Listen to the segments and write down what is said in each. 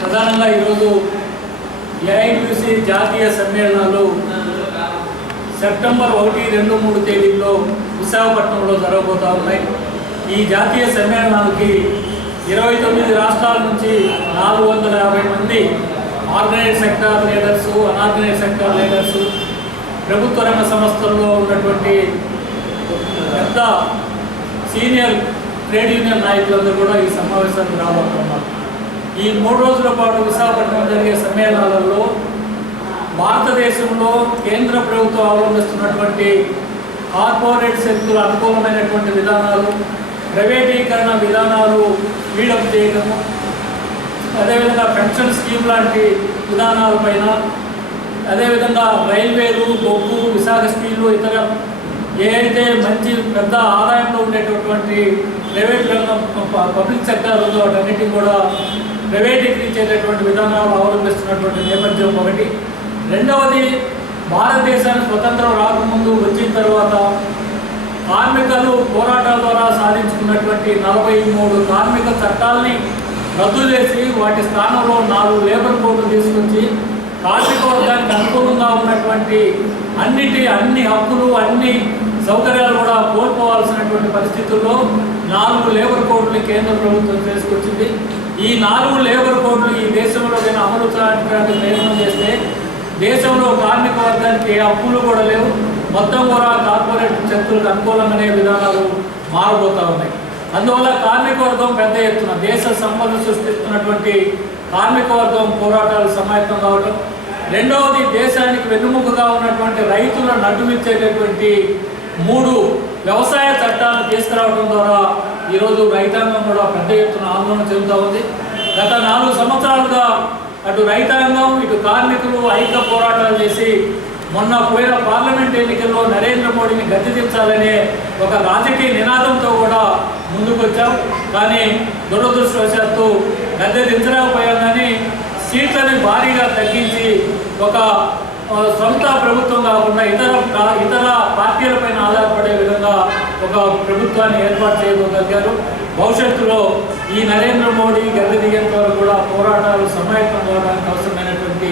ప్రధానంగా ఈరోజు ఏఐటీసీ జాతీయ సమ్మేళనాలు సెప్టెంబర్ ఒకటి రెండు మూడు తేదీల్లో విశాఖపట్నంలో జరగబోతా ఉన్నాయి. ఈ జాతీయ సమ్మేళనాలకి ఇరవై తొమ్మిది రాష్ట్రాల నుంచి నాలుగు వందల యాభై మంది organise sector leaders unorganise sector leaders ప్రభుత్వ రంగ సంస్థల్లో ఉన్నటువంటి పెద్ద సీనియర్ ట్రేడ్ యూనియన్ నాయకులందరూ కూడా ఈ సమావేశానికి రాబోతున్నారు. ఈ మూడు రోజుల పాటు విశాఖపట్నం జరిగే సమ్మేళనాలలో భారతదేశంలో కేంద్ర ప్రభుత్వం అవలంబిస్తున్నటువంటి కార్పొరేట్ శక్తుల అనుకూలమైనటువంటి విధానాలు ప్రైవేటీకరణ విధానాలు స్పీడప్ చేయడము అదేవిధంగా పెన్షన్ స్కీమ్ లాంటి విధానాలపైన అదేవిధంగా రైల్వే బొగ్గు ఇతర ఏ అయితే మంచి పెద్ద ఆదాయంలో ఉండేటటువంటి ప్రైవేట్ రంగం పబ్లిక్ సెక్టర్ ఉందో వాటన్నిటిని కూడా ప్రైవేటీకరించేటటువంటి విధానాలు అవలంబిస్తున్నటువంటి నేపథ్యం ఒకటి. రెండవది భారతదేశానికి స్వతంత్రం రాకముందు వచ్చిన తర్వాత కార్మికులు పోరాటాల ద్వారా సాధించుకున్నటువంటి నలభై మూడు కార్మిక చట్టాలని రద్దు చేసి వాటి స్థానంలో నాలుగు లేబర్ కోడ్లు తీసుకొచ్చి కార్మిక వర్గానికి అనుకూలంగా ఉన్నటువంటి అన్నిటి అన్ని హక్కులు అన్ని సౌకర్యాలు కూడా కోల్పోవాల్సినటువంటి పరిస్థితుల్లో నాలుగు లేబర్ కోడ్లు కేంద్ర ప్రభుత్వం తీసుకొచ్చింది. ఈ నాలుగు లేబర్ కోడ్లు ఈ దేశంలో నేను అమలు చేయడానికి ప్రయత్నం చేస్తే దేశంలో కార్మిక వర్గానికి ఏ హక్కులు కూడా లేవు. మొత్తం కూడా కార్పొరేట్ శక్తులకు అనుకూలమనే విధానాలు మారబోతా ఉన్నాయి. అందువల్ల కార్మిక వర్గం పెద్ద ఎత్తున దేశ సంపద సృష్టిస్తున్నటువంటి కార్మిక వర్గం పోరాటాలు సమాయత్తం కావడం రెండవది దేశానికి వెన్నుముకగా ఉన్నటువంటి రైతులను నడ్డుమిచ్చేటటువంటి మూడు వ్యవసాయ చట్టాలు తీసుకురావడం ద్వారా ఈరోజు రైతాంగం కూడా పెద్ద ఎత్తున ఆందోళన చెందుతూ ఉంది. గత నాలుగు సంవత్సరాలుగా అటు రైతాంగం ఇటు కార్మికులు ఐక్య పోరాటాలు చేసి మొన్న పోయిన పార్లమెంట్ ఎన్నికల్లో నరేంద్ర మోడీని గద్దె దించాలనే ఒక రాజకీయ నినాదంతో కూడా ముందుకొచ్చాం. కానీ దురదృష్టవశాత్తు గద్దె దించలేకపోయాం. కానీ సీట్లని భారీగా తగ్గించి ఒక సొంత ప్రభుత్వం కాకుండా ఇతర ఇతర పార్టీలపైన ఆధారపడే విధంగా ఒక ప్రభుత్వాన్ని ఏర్పాటు చేయగలిగారు భవిష్యత్తులో ఈ నరేంద్ర మోడీ గద్దె దిగేంత వరకు కూడా పోరాటాలు సమాయత్తం కావడానికి అవసరమైనటువంటి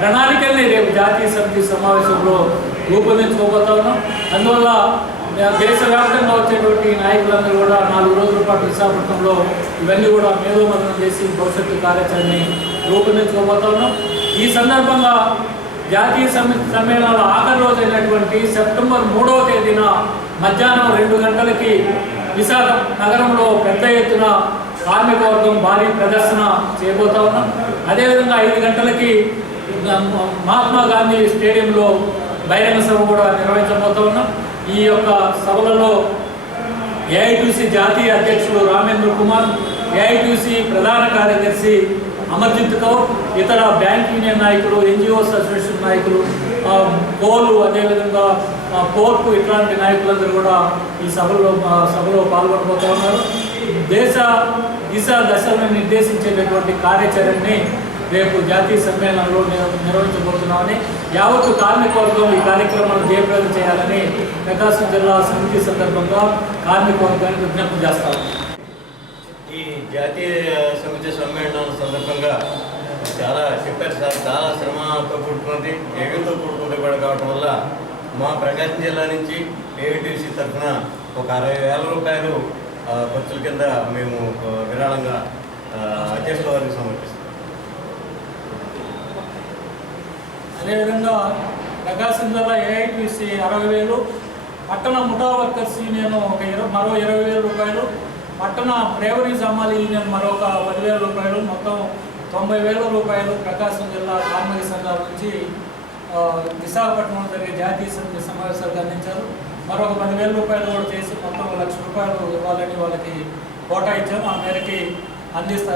ప్రణాళికల్ని రేపు జాతీయ సమితి సమావేశంలో రూపొందించుకోబోతా ఉన్నాం. అందువల్ల దేశవ్యాప్తంగా వచ్చేటువంటి నాయకులందరూ కూడా నాలుగు రోజుల పాటు విశాఖపట్నంలో ఇవన్నీ కూడా మేధోమదనం చేసి భవిష్యత్తు కార్యాచరణని రూపొందించుకోబోతా ఉన్నాం ఈ సందర్భంగా జాతీయ సమ్మె- సమ్మేళనాల ఆఖరి రోజు అయినటువంటి సెప్టెంబర్ మూడవ తేదీన మధ్యాహ్నం రెండు గంటలకి విశాఖ నగరంలో పెద్ద ఎత్తున కార్మిక వర్గం భారీ ప్రదర్శన చేయబోతా ఉన్నాం. అదేవిధంగా ఐదు గంటలకి మహాత్మా గాంధీ స్టేడియంలో బహిరంగ సభ కూడా నిర్వహించబోతా ఉన్నాం. ఈ యొక్క సభలలో ఏఐటీసీ జాతీయ అధ్యక్షుడు రామేంద్ర కుమార్ ఏఐటీసీ ప్రధాన కార్యదర్శి అమర్జిత్ కౌర్ ఇతర బ్యాంక్ యూనియన్ నాయకులు ఎన్జిఓస్ అసోసియేషన్ నాయకులు ఆ, కోలు అదేవిధంగా ఆ, పోర్పు ఇట్లాంటి నాయకులందరూ కూడా ఈ సభలో సభలో పాల్గొనబోతూ ఉన్నారు. దేశ దిశ దశలను నిర్దేశించేటటువంటి కార్యాచరణని రేపు జాతీయ సమ్మేళనంలో నిర్వహించబోతున్నామని యావత్తు కార్మిక వర్గం ఈ కార్యక్రమాన్ని జయప్రదం చేయాలని ప్రకాశం జిల్లా సమితి సందర్భంగా కార్మిక వర్గానికి విజ్ఞప్తి చేస్తాము ఈ జాతీయ సమితి సమ్మేళనం సందర్భంగా చాలా చెప్పారు సార్ చాలా శ్రమతో కూడుకున్నది ఏగంతో కూడుకుంటే కూడా కావటం వల్ల మా ప్రకాశం జిల్లా నుంచి ఏవిటీసీ తరఫున ఒక అరవై వేల రూపాయలు ఖర్చుల కింద మేము విరాళంగా ఆ, అధ్యక్షుల వారికి సమర్పిస్తాం. అదేవిధంగా ప్రకాశం జిల్లా ఏఐటీసీ అరవై వేలు పట్టణ ముఠా వర్కర్స్ యూనియన్ ఒక ఇరవై మరో ఇరవై వేల రూపాయలు పట్టణ బ్రేవరీస్ అమ్మాలి యూనియన్ మరొక పదివేల రూపాయలు మొత్తం తొంభై వేల రూపాయలు ప్రకాశం జిల్లా కార్మిక సంఘాల నుంచి విశాఖపట్నంలో జరిగే జాతీయ సమితి సమావేశాలకు అందించారు. మరొక పదివేల రూపాయలు కూడా చేసి మొత్తం లక్ష రూపాయలు ఇవ్వాలని వాళ్ళకి కోటా ఇచ్చాము ఆ మేరకి అందిస్తారు.